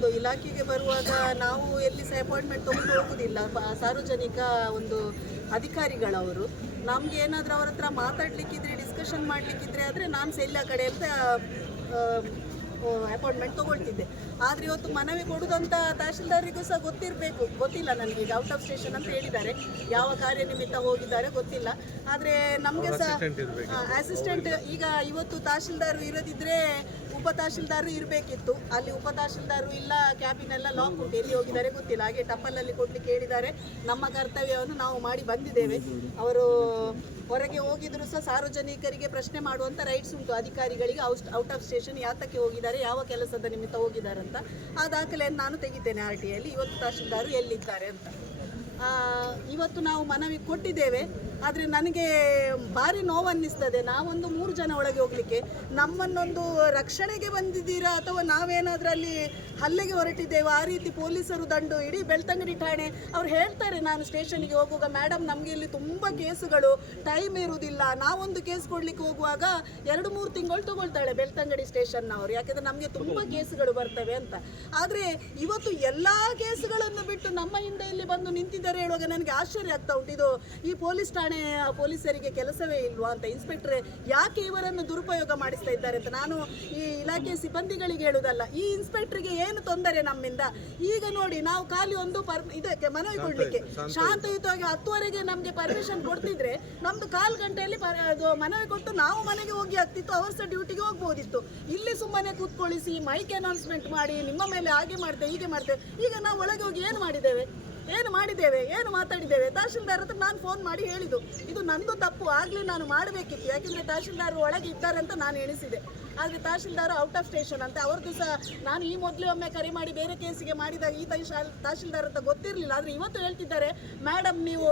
ಒಂದು ಇಲಾಖೆಗೆ ಬರುವಾಗ ನಾವು ಎಲ್ಲಿ ಸಹ ಅಪಾಯಿಂಟ್ಮೆಂಟ್ ತೊಗೊಂಡು ಹೋಗುದಿಲ್ಲ. ಸಾರ್ವಜನಿಕ ಒಂದು ಅಧಿಕಾರಿಗಳವರು. ನಮ್ಗೆ ಏನಾದರೂ ಅವ್ರ ಹತ್ರ ಮಾತಾಡ್ಲಿಕ್ಕಿದ್ರೆ ಡಿಸ್ಕಷನ್ ಮಾಡ್ಲಿಕ್ಕಿದ್ರೆ ಆದರೆ ನಾನು ಸಹ ಎಲ್ಲ ಕಡೆ ಅಂತ ಅಪಾಯಿಂಟ್ಮೆಂಟ್ ತೊಗೊಳ್ತಿದ್ದೆ. ಆದರೆ ಇವತ್ತು ಮನವಿ ಕೊಡುವುದಂತ ತಹಶೀಲ್ದಾರಿಗೂ ಸಹ ಗೊತ್ತಿರಬೇಕು. ಗೊತ್ತಿಲ್ಲ ನನಗೆ ಈಗ ಔಟ್ ಆಫ್ ಸ್ಟೇಷನ್ ಅಂತ ಹೇಳಿದ್ದಾರೆ. ಯಾವ ಕಾರ್ಯನಿಮಿತ್ತ ಹೋಗಿದ್ದಾರೆ ಗೊತ್ತಿಲ್ಲ. ಆದರೆ ನಮಗೆ ಸಹ ಅಸಿಸ್ಟೆಂಟ್ ಈಗ ಇವತ್ತು ತಹಶೀಲ್ದಾರ್ ಇರೋದಿದ್ರೆ ಉಪ ತಹಶೀಲ್ದಾರ್ ಇರಬೇಕಿತ್ತು. ಅಲ್ಲಿ ಉಪ ತಹಶೀಲ್ದಾರ್ ಇಲ್ಲ ಕ್ಯಾಬಿನ್ ಎಲ್ಲ ಲಾಕ್ ಉಂಟು. ಎಲ್ಲಿ ಹೋಗಿದ್ದಾರೆ ಗೊತ್ತಿಲ್ಲ. ಹಾಗೆ ಟಪ್ಪಲಲ್ಲಿ ಕೊಡ್ಲಿಕ್ಕೆ ಹೇಳಿದ್ದಾರೆ. ನಮ್ಮ ಕರ್ತವ್ಯವನ್ನು ನಾವು ಮಾಡಿ ಬಂದಿದ್ದೇವೆ. ಅವರು ಹೊರಗೆ ಹೋಗಿದ್ರು ಸಹ ಸಾರ್ವಜನಿಕರಿಗೆ ಪ್ರಶ್ನೆ ಮಾಡುವಂಥ ರೈಟ್ಸ್ ಉಂಟು. ಅಧಿಕಾರಿಗಳಿಗೆ ಔಟ್ ಆಫ್ ಸ್ಟೇಷನ್ ಯಾತಕ್ಕೆ ಹೋಗಿದ್ದಾರೆ ಯಾವ ಕೆಲಸದ ನಿಮಿತ್ತ ಹೋಗಿದ್ದಾರೆ ಅಂತ ಆ ದಾಖಲೆಯನ್ನು ನಾನು ತೆಗಿತೇನೆ ಆರ್ ಟಿಯಲ್ಲಿ ಇವತ್ತು ತಹಶೀಲ್ದಾರ್ ಎಲ್ಲಿದ್ದಾರೆ ಅಂತ. ಇವತ್ತು ನಾವು ಮನವಿ ಕೊಟ್ಟಿದ್ದೇವೆ, ಆದರೆ ನನಗೆ ಭಾರಿ ನೋವನ್ನಿಸ್ತದೆ. ನಾವೊಂದು ಮೂರು ಜನ ಒಳಗೆ ಹೋಗ್ಲಿಕ್ಕೆ. ನಮ್ಮನ್ನೊಂದು ರಕ್ಷಣೆಗೆ ಬಂದಿದ್ದೀರಾ ಅಥವಾ ನಾವೇನಾದರೂ ಅಲ್ಲಿ ಹಲ್ಲೆಗೆ ಹೊರಟಿದ್ದೇವೆ? ಆ ರೀತಿ ಪೊಲೀಸರು ದಂಡು ಇಡೀ ಬೆಳ್ತಂಗಡಿ ಠಾಣೆ ಅವ್ರು ಹೇಳ್ತಾರೆ, ನಾನು ಸ್ಟೇಷನ್ಗೆ ಹೋಗುವಾಗ ಮೇಡಮ್ ನಮಗೆ ಇಲ್ಲಿ ತುಂಬ ಕೇಸುಗಳು, ಟೈಮ್ ಇರುವುದಿಲ್ಲ. ನಾವೊಂದು ಕೇಸ್ ಕೊಡ್ಲಿಕ್ಕೆ ಹೋಗುವಾಗ ಎರಡು ಮೂರು ತಿಂಗಳು ತಗೊಳ್ತಾಳೆ ಬೆಳ್ತಂಗಡಿ ಸ್ಟೇಷನ್ನವರು. ಯಾಕೆಂದರೆ ನಮಗೆ ತುಂಬ ಕೇಸುಗಳು ಬರ್ತವೆ ಅಂತ. ಆದರೆ ಇವತ್ತು ಎಲ್ಲ ಕೇಸುಗಳನ್ನು ಬಿಟ್ಟು ನಮ್ಮ ಹಿಂದೆ ಇಲ್ಲಿ ಬಂದು ನಿಂತಿದ್ದಾರೆ ಹೇಳುವಾಗ ನನಗೆ ಆಶ್ಚರ್ಯ ಆಗ್ತಾ ಉಂಟು. ಇದು ಈ ಪೊಲೀಸ್ ಠಾಣೆ ಪೊಲೀಸರಿಗೆ ಕೆಲಸವೇ ಇಲ್ವಾ ಅಂತ ಇನ್ಸ್ಪೆಕ್ಟ್ರೆ ಯಾಕೆ ಇವರನ್ನು ದುರುಪಯೋಗ ಮಾಡಿಸ್ತಾ ಇದ್ದಾರೆ ಅಂತ ನಾನು ಈ ಇಲಾಖೆ ಸಿಬ್ಬಂದಿಗಳಿಗೆ ಹೇಳುವುದಲ್ಲ. ಈ ಇನ್ಸ್ಪೆಕ್ಟ್ರಿಗೆ ಏನು ತೊಂದರೆ ನಮ್ಮಿಂದ? ಈಗ ನೋಡಿ ನಾವು ಖಾಲಿ ಒಂದು ಪರ್ ಇದಕ್ಕೆ ಮನವಿ ಕೊಡಲಿಕ್ಕೆ. ಶಾಂತಯುತವಾಗಿ ಹತ್ತುವರೆಗೆ ನಮಗೆ ಪರ್ಮಿಷನ್ ಕೊಡ್ತಿದ್ರೆ ನಮ್ದು ಕಾಲು ಗಂಟೆಯಲ್ಲಿ ಅದು ಮನವಿ ಕೊಟ್ಟು ನಾವು ಮನೆಗೆ ಹೋಗಿ ಆಗ್ತಿತ್ತು. ಅವರ್ಸ ಸಹ ಡ್ಯೂಟಿಗೆ ಹೋಗ್ಬೋದಿತ್ತು. ಇಲ್ಲಿ ಸುಮ್ಮನೆ ಕೂತ್ಕೊಳ್ಳಿಸಿ ಮೈಕ್ ಅನೌನ್ಸ್ಮೆಂಟ್ ಮಾಡಿ ನಿಮ್ಮ ಮೇಲೆ ಹಾಗೆ ಮಾಡ್ತೇವೆ ಹೀಗೆ ಮಾಡ್ತೇವೆ ಈಗ ನಾವು ಒಳಗೆ ಹೋಗಿ ಏನು ಮಾಡಿದ್ದೇವೆ? ಏನು ಮಾಡಿದ್ದೇವೆ? ಏನು ಮಾತಾಡಿದ್ದೇವೆ? ತಹಶೀಲ್ದಾರ್ ಹತ್ರ ನಾನು ಫೋನ್ ಮಾಡಿ ಹೇಳಿದ್ದು. ಇದು ನಂದು ತಪ್ಪು. ಆಗಲಿ ನಾನು ಮಾಡಬೇಕಿತ್ತು. ಯಾಕೆಂದರೆ ತಹಶೀಲ್ದಾರ್ ಒಳಗೆ ಇದ್ದಾರೆ ಅಂತ ನಾನು ಎಣಿಸಿದೆ. ಆದರೆ ತಹಶೀಲ್ದಾರ್ ಔಟ್ ಆಫ್ ಸ್ಟೇಷನ್ ಅಂತ. ಅವ್ರದ್ದು ಸಹ ನಾನು ಈ ಮೊದಲೇ ಒಮ್ಮೆ ಕರೆ ಮಾಡಿ ಬೇರೆ ಕೇಸಿಗೆ ಮಾಡಿದಾಗ ಈ ತಹಶೀಲ್ ತಹಶೀಲ್ದಾರ್ ಅಂತ ಗೊತ್ತಿರಲಿಲ್ಲ. ಆದರೆ ಇವತ್ತು ಹೇಳ್ತಿದ್ದಾರೆ ಮೇಡಮ್ ನೀವು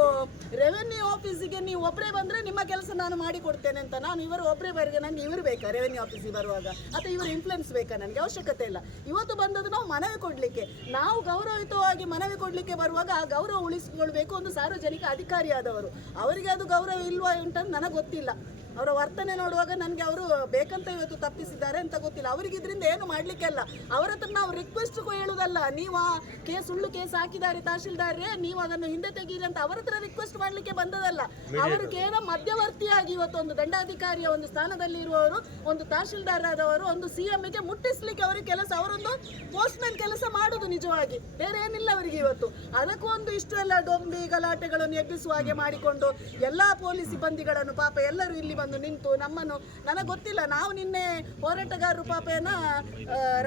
ರೆವೆನ್ಯೂ ಆಫೀಸಿಗೆ ನೀವು ಒಬ್ಬರೇ ಬಂದರೆ ನಿಮ್ಮ ಕೆಲಸ ನಾನು ಮಾಡಿಕೊಡ್ತೇನೆ ಅಂತ. ನಾನು ಇವರು ಒಬ್ಬರೇ ಬರ್ಗೆ ನನಗೆ ಇವರು ಬೇಕಾ ರೆವೆನ್ಯೂ ಆಫೀಸಿಗೆ ಬರುವಾಗ? ಅಥವಾ ಇವರು ಇನ್ಫ್ಲುಯೆನ್ಸ್ ಬೇಕಾ ನನಗೆ? ಅವಶ್ಯಕತೆ ಇಲ್ಲ. ಇವತ್ತು ಬಂದದ್ದು ನಾವು ಮನವಿ ಕೊಡಲಿಕ್ಕೆ. ನಾವು ಗೌರವಯುತವಾಗಿ ಮನವಿ ಕೊಡಲಿಕ್ಕೆ ಬರುವಾಗ ಆ ಗೌರವ ಉಳಿಸಿಕೊಳ್ಬೇಕು ಒಂದು ಸಾರ್ವಜನಿಕ ಅಧಿಕಾರಿಯಾದವರು ಅವರಿಗೆ ಅದು ಗೌರವ ಇಲ್ವಾ ಉಂಟಂತ ನನಗೆ ಗೊತ್ತಿಲ್ಲ. ಅವರ ವರ್ತನೆ ನೋಡುವಾಗ ನನಗೆ ಅವರು ಬೇಕಂತ ಇವತ್ತು ತಪ್ಪಿಸಿದ್ದಾರೆ ಅಂತ ಗೊತ್ತಿಲ್ಲ. ಅವರಿಗೆ ಇದರಿಂದ ಏನು ಮಾಡಲಿಕ್ಕೆ ಅಲ್ಲ. ಅವರ ಹತ್ರ ನಾವು ರಿಕ್ವೆಸ್ಟ್ ಹೇಳುವುದಲ್ಲ ನೀವು ಆ ಕೇಸ್ ಸುಳ್ಳು ಕೇಸ್ ಹಾಕಿದ್ದಾರೆ ತಹಶೀಲ್ದಾರ್ರೆ ನೀವು ಅದನ್ನು ಹಿಂದೆ ತೆಗೀರಿ ಅಂತ ಅವರ ಹತ್ರ ರಿಕ್ವೆಸ್ಟ್ ಮಾಡಲಿಕ್ಕೆ ಬಂದದಲ್ಲ. ಅವರು ಕೇವಲ ಮಧ್ಯವರ್ತಿಯಾಗಿ ಇವತ್ತು ಒಂದು ದಂಡಾಧಿಕಾರಿಯ ಒಂದು ಸ್ಥಾನದಲ್ಲಿ ಇರುವವರು ಒಂದು ತಹಶೀಲ್ದಾರ್ ಆದವರು ಒಂದು ಸಿ ಗೆ ಮುಟ್ಟಿಸ್ಲಿಕ್ಕೆ ಅವರ ಕೆಲಸ ಅವರೊಂದು ಪೋಸ್ಟ್ ಮ್ಯಾನ್ ಕೆಲಸ ಮಾಡುದು ನಿಜವಾಗಿ. ಬೇರೆ ಏನಿಲ್ಲ ಅವರಿಗೆ ಇವತ್ತು. ಅದಕ್ಕೂ ಒಂದು ಇಷ್ಟೆಲ್ಲ ಎಲ್ಲ ಡೊಂಬಿ ಗಲಾಟೆಗಳನ್ನು ಎಬ್ಬಿಸುವ ಹಾಗೆ ಮಾಡಿಕೊಂಡು ಎಲ್ಲಾ ಪೊಲೀಸ್ ಸಿಬ್ಬಂದಿಗಳನ್ನು ಪಾಪ ಎಲ್ಲರೂ ಇಲ್ಲಿ ಬಂದು ನಿಂತು ನಮ್ಮನ್ನು, ನನಗೆ ಗೊತ್ತಿಲ್ಲ, ನಾವು ನಿನ್ನೆ ಹೋರಾಟಗಾರರು ಪಾಪೇನ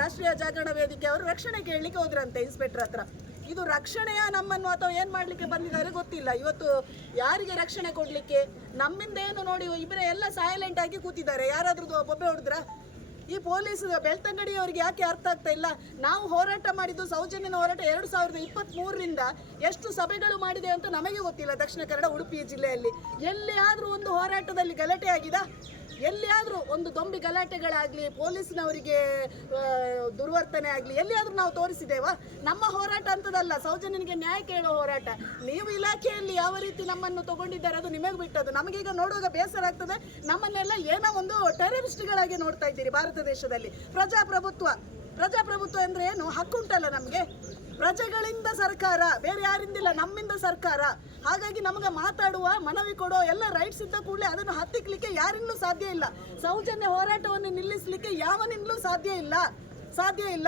ರಾಷ್ಟ್ರೀಯ ಜಾಗರಣ ವೇದಿಕೆ ಅವರು ರಕ್ಷಣೆ ಕೇಳಲಿಕ್ಕೆ ಹೋದ್ರಂತೆ ಇನ್ಸ್ಪೆಕ್ಟರ್ ಹತ್ರ. ಇದು ರಕ್ಷಣೆಯ ನಮ್ಮನ್ನು ಅಥವಾ ಏನು ಮಾಡ್ಲಿಕ್ಕೆ ಬಂದಿದ್ದಾರೆ ಗೊತ್ತಿಲ್ಲ. ಇವತ್ತು ಯಾರಿಗೆ ರಕ್ಷಣೆ ಕೊಡಲಿಕ್ಕೆ? ನಮ್ಮಿಂದ ಏನು ನೋಡಿ ಇಬ್ಬರೇ ಎಲ್ಲ ಸೈಲೆಂಟ್ ಆಗಿ ಕೂತಿದ್ದಾರೆ. ಯಾರಾದ್ರೂ ಬೊಬ್ಬೆ ಹೊಡೆದ್ರ? ಈ ಪೊಲೀಸ್ ಬೆಳ್ತಂಗಡಿಯವರಿಗೆ ಯಾಕೆ ಅರ್ಥ ಆಗ್ತಾ ಇಲ್ಲ? ನಾವು ಹೋರಾಟ ಮಾಡಿದ್ದು ಸೌಜನ್ಯನ ಹೋರಾಟ ಎರಡು ಸಾವಿರದ ಇಪ್ಪತ್ತ್ ಮೂರರಿಂದ ಎಷ್ಟು ಸಭೆಗಳು ಮಾಡಿದೆ ಅಂತ ನಮಗೆ ಗೊತ್ತಿಲ್ಲ ದಕ್ಷಿಣ ಕನ್ನಡ, ಉಡುಪಿ ಜಿಲ್ಲೆಯಲ್ಲಿ. ಎಲ್ಲಿಯಾದರೂ ಒಂದು ಹೋರಾಟದಲ್ಲಿ ಗಲಾಟೆ ಆಗಿದಾ? ಎಲ್ಲಿಯಾದರೂ ಒಂದು ದೊಂಬಿ ಗಲಾಟೆಗಳಾಗ್ಲಿ, ಪೊಲೀಸ್ನವರಿಗೆ ದುರ್ವರ್ತನೆ ಆಗಲಿ, ಎಲ್ಲಿಯಾದರೂ ನಾವು ತೋರಿಸಿದ್ದೇವಾ ನಮ್ಮ ಹೋರಾಟ ಅಂತದಲ್ಲ ಸೌಜನ್ಯನಿಗೆ ನ್ಯಾಯ ಕೇಳೋ ಹೋರಾಟ. ನೀವು ಇಲಾಖೆಯಲ್ಲಿ ಯಾವ ರೀತಿ ನಮ್ಮನ್ನು ತಗೊಂಡಿದ್ದಾರೆ ಅದು ನಿಮಗೆ ಬಿಟ್ಟದ್ದು. ನಮಗೀಗ ನೋಡುವಾಗ ಬೇಸರ ಆಗ್ತದೆ. ನಮ್ಮನ್ನೆಲ್ಲ ಏನೋ ಒಂದು ಟೆರರಿಸ್ಟ್ಗಳಾಗಿ ನೋಡ್ತಾ ಇದ್ದೀರಿ ಭಾರತ ದೇಶದಲ್ಲಿ. ಪ್ರಜಾಪ್ರಭುತ್ವ. ಪ್ರಜಾಪ್ರಭುತ್ವ ಅಂದ್ರೆ ಏನು? ಹಕ್ಕುಂಟಲ್ಲ ನಮಗೆ? ಪ್ರಜೆಗಳಿಂದ ಸರ್ಕಾರ, ಬೇರೆ ಯಾರಿಂದಿಲ್ಲ, ನಮ್ಮಿಂದ ಸರ್ಕಾರ. ಹಾಗಾಗಿ ನಮಗೆ ಮಾತಾಡುವ, ಮನವಿ ಕೊಡೋ ಎಲ್ಲ ರೈಟ್ಸ್ ಇದ್ದ ಕೂಡಲೇ ಅದನ್ನು ಹತ್ತಿಕ್ಲಿಕ್ಕೆ ಯಾರಿಂದಲೂ ಸಾಧ್ಯ ಇಲ್ಲ. ಸೌಜನ್ಯ ಹೋರಾಟವನ್ನು ನಿಲ್ಲಿಸಲಿಕ್ಕೆ ಯಾವನಿಂದಲೂ ಸಾಧ್ಯ ಇಲ್ಲ. ಸಾಧ್ಯ ಇಲ್ಲ.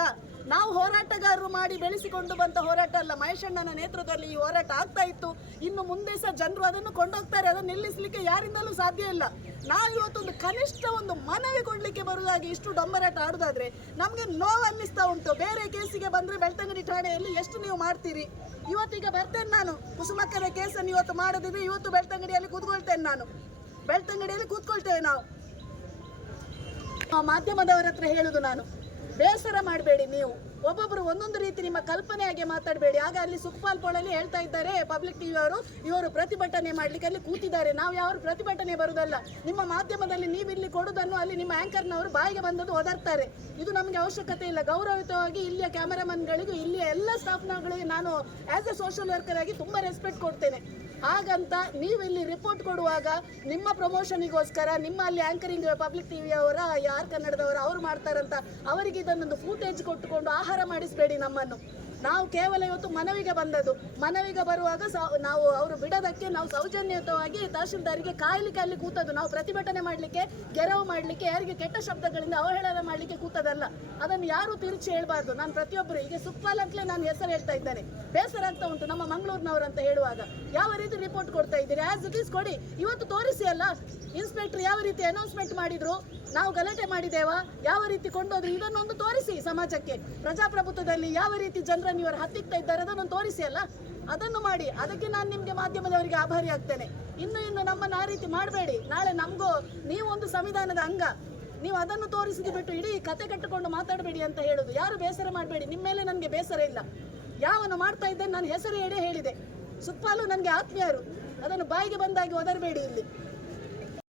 ನಾವು ಹೋರಾಟಗಾರರು ಮಾಡಿ ಬೆಳೆಸಿಕೊಂಡು ಬಂತ ಹೋರಾಟ ಅಲ್ಲ. ಮಹೇಶಣ್ಣನ ನೇತೃತ್ವದಲ್ಲಿ ಈ ಹೋರಾಟ ಆಗ್ತಾ ಇತ್ತು. ಇನ್ನು ಮುಂದೆ ಸಹ ಜನರು ಅದನ್ನು ಕೊಂಡೋಗ್ತಾರೆ. ಅದನ್ನು ನಿಲ್ಲಿಸಲಿಕ್ಕೆ ಯಾರಿಂದಲೂ ಸಾಧ್ಯ ಇಲ್ಲ. ನಾವು ಇವತ್ತೊಂದು ಕನಿಷ್ಠ ಒಂದು ಮನವಿ ಕೊಡಲಿಕ್ಕೆ ಬರುವುದಾಗಿ ಇಷ್ಟು ಡೊಂಬರಾಟ ಆಡೋದಾದ್ರೆ ನಮಗೆ ನೋವು ಅನ್ನಿಸ್ತಾ ಉಂಟು. ಬೇರೆ ಕೇಸಿಗೆ ಬಂದ್ರೆ ಬೆಳ್ತಂಗಡಿ ಠಾಣೆಯಲ್ಲಿ ಎಷ್ಟು ನೀವು ಮಾಡ್ತೀರಿ? ಇವತ್ತೀಗ ಬರ್ತೇನೆ ನಾನು. ಕುಸುಮಕ್ಕನ ಕೇಸನ್ನು ಇವತ್ತು ಮಾಡದಿದ್ರೆ ಇವತ್ತು ಬೆಳ್ತಂಗಡಿಯಲ್ಲಿ ಕೂತ್ಕೊಳ್ತೇನೆ ನಾನು. ಬೆಳ್ತಂಗಡಿಯಲ್ಲಿ ಕೂತ್ಕೊಳ್ತೇವೆ ನಾವು. ಮಾಧ್ಯಮದವರ ಹತ್ರ ಹೇಳುದು ನಾನು. ಬೇಸರ ಮಾಡಬೇಡಿ ನೀವು. ಒಬ್ಬೊಬ್ಬರು ಒಂದೊಂದು ರೀತಿ ನಿಮ್ಮ ಕಲ್ಪನೆ ಹಾಗೆ ಮಾತಾಡಬೇಡಿ. ಆಗ ಅಲ್ಲಿ ಸುಖಪಾಲ್ ಪೋಳಲ್ಲಿ ಹೇಳ್ತಾ ಇದ್ದಾರೆ ಪಬ್ಲಿಕ್ ಟಿವಿ ಅವರು, ಇವರು ಪ್ರತಿಭಟನೆ ಮಾಡ್ಲಿಕ್ಕೆ ಅಲ್ಲಿ ಕೂತಿದ್ದಾರೆ. ನಾವು ಯಾವ ಪ್ರತಿಭಟನೆ ಬರುವುದಲ್ಲ ನಿಮ್ಮ ಮಾಧ್ಯಮದಲ್ಲಿ ನೀವು ಇಲ್ಲಿ ಕೊಡುದನ್ನು ಅಲ್ಲಿ ನಿಮ್ಮ ಆಂಕರ್ನವರು ಬಾಯಿಗೆ ಬಂದದ್ದು ಒದರ್ತಾರೆ. ಇದು ನಮಗೆ ಅವಶ್ಯಕತೆ ಇಲ್ಲ. ಗೌರವಯುತವಾಗಿ ಇಲ್ಲಿಯ ಕ್ಯಾಮರಾಮನ್ಗಳಿಗೂ ಇಲ್ಲಿಯ ಎಲ್ಲ ಸ್ಟಾಫ್ನಗಳಿಗೆ ನಾನು ಆಸ್ ಎ ಸೋಷಿಯಲ್ ವರ್ಕರ್ ಆಗಿ ತುಂಬ ರೆಸ್ಪೆಕ್ಟ್ ಕೊಡ್ತೇನೆ. ಹಾಗಂತ ನೀವು ಇಲ್ಲಿ ರಿಪೋರ್ಟ್ ಕೊಡುವಾಗ ನಿಮ್ಮ ಪ್ರಮೋಷನಿಗೋಸ್ಕರ ನಿಮ್ಮ ಅಲ್ಲಿ ಆಂಕರಿಂಗ್ ಪಬ್ಲಿಕ್ ಟಿವಿಯವರ ಯಾರ್ ಕನ್ನಡದವರು, ಅವ್ರು ಮಾಡ್ತಾರಂತ, ಅವರಿಗೆ ಇದನ್ನೊಂದು ಫೂಟೇಜ್ ಕೊಟ್ಟುಕೊಂಡು ಆಹಾರ ಮಾಡಿಸಬೇಡಿ ನಮ್ಮನ್ನು. ನಾವು ಕೇವಲ ಇವತ್ತು ಮನವಿಗೆ ಬಂದದ್ದು. ಮನವಿಗೆ ಬರುವಾಗ ನಾವು ಅವರು ಬಿಡೋದಕ್ಕೆ ನಾವು ಸೌಜನ್ಯತವಾಗಿ ತಹಶೀಲ್ದಾರಿಗೆ ಕಾಯಲಿಕ್ಕೆ ಅಲ್ಲಿ ಕೂತದ್ದು. ನಾವು ಪ್ರತಿಭಟನೆ ಮಾಡಲಿಕ್ಕೆ, ಗೆರವು ಮಾಡಲಿಕ್ಕೆ, ಯಾರಿಗೆ ಕೆಟ್ಟ ಶಬ್ದಗಳಿಂದ ಅವಹೇಳನ ಮಾಡಲಿಕ್ಕೆ ಕೂತದಲ್ಲ ಅದನ್ನು ಯಾರು ತಿರುಚಿ ಹೇಳ್ಬಾರ್ದು. ನಾನು ಪ್ರತಿಯೊಬ್ಬರು ಈಗ ಸುಕ್ಪಾಲ್ ಅಂತಲೇ ನಾನು ಹೆಸರು ಹೇಳ್ತಾ ಇದ್ದೇನೆ. ಬೇಸರ ಆಗ್ತಾ ಉಂಟು ನಮ್ಮ ಮಂಗಳೂರಿನವರು ಅಂತ ಹೇಳುವಾಗ. ಯಾವ ರೀತಿ ರಿಪೋರ್ಟ್ ಕೊಡ್ತಾ ಇದ್ದೀರಿ? ಆಸ್ ಇಟ್ ಈಸ್ ಕೊಡಿ. ಇವತ್ತು ತೋರಿಸಿ ಅಲ್ಲ. ಇನ್ಸ್ಪೆಕ್ಟರ್ ಯಾವ ರೀತಿ ಅನೌನ್ಸ್ಮೆಂಟ್ ಮಾಡಿದ್ರು? ನಾವು ಗಲಾಟೆ ಮಾಡಿದ್ದೇವಾ? ಯಾವ ರೀತಿ ಕೊಂಡೋದ್ರು? ಇದನ್ನೊಂದು ತೋರಿಸಿ ಸಮಾಜಕ್ಕೆ. ಪ್ರಜಾಪ್ರಭುತ್ವದಲ್ಲಿ ಯಾವ ರೀತಿ ಜನರನ್ನು ಇವರು ಹತ್ತಿಕ್ತಾ ಇದ್ದಾರೆ ಅದನ್ನು ತೋರಿಸಿ ಅಲ್ಲ? ಅದನ್ನು ಮಾಡಿ. ಅದಕ್ಕೆ ನಾನು ನಿಮಗೆ ಮಾಧ್ಯಮದವರಿಗೆ ಆಭಾರಿ ಆಗ್ತೇನೆ. ಇನ್ನು ಇನ್ನು ನಮ್ಮನ್ನು ಆ ರೀತಿ ಮಾಡಬೇಡಿ. ನಾಳೆ ನಮಗೂ ನೀವು ಒಂದು ಸಂವಿಧಾನದ ಅಂಗ. ನೀವು ಅದನ್ನು ತೋರಿಸಿದ ಬಿಟ್ಟು ಇಡೀ ಕತೆ ಕಟ್ಟಿಕೊಂಡು ಮಾತಾಡಬೇಡಿ ಅಂತ ಹೇಳುದು. ಯಾರು ಬೇಸರ ಮಾಡಬೇಡಿ. ನಿಮ್ಮ ಮೇಲೆ ನನಗೆ ಬೇಸರ ಇಲ್ಲ. ಯಾವನು ಮಾಡ್ತಾ ಇದ್ದೇನೆ ನಾನು ಹೆಸರು ಹೇಳೇ ಹೇಳಿದೆ. ಸುಪ್ಪಾಲು ನನಗೆ ಆತ್ಮೀಯರು. ಅದನ್ನು ಬಾಯಿಗೆ ಬಂದಾಗಿ ಒದರಬೇಡಿ ಇಲ್ಲಿ.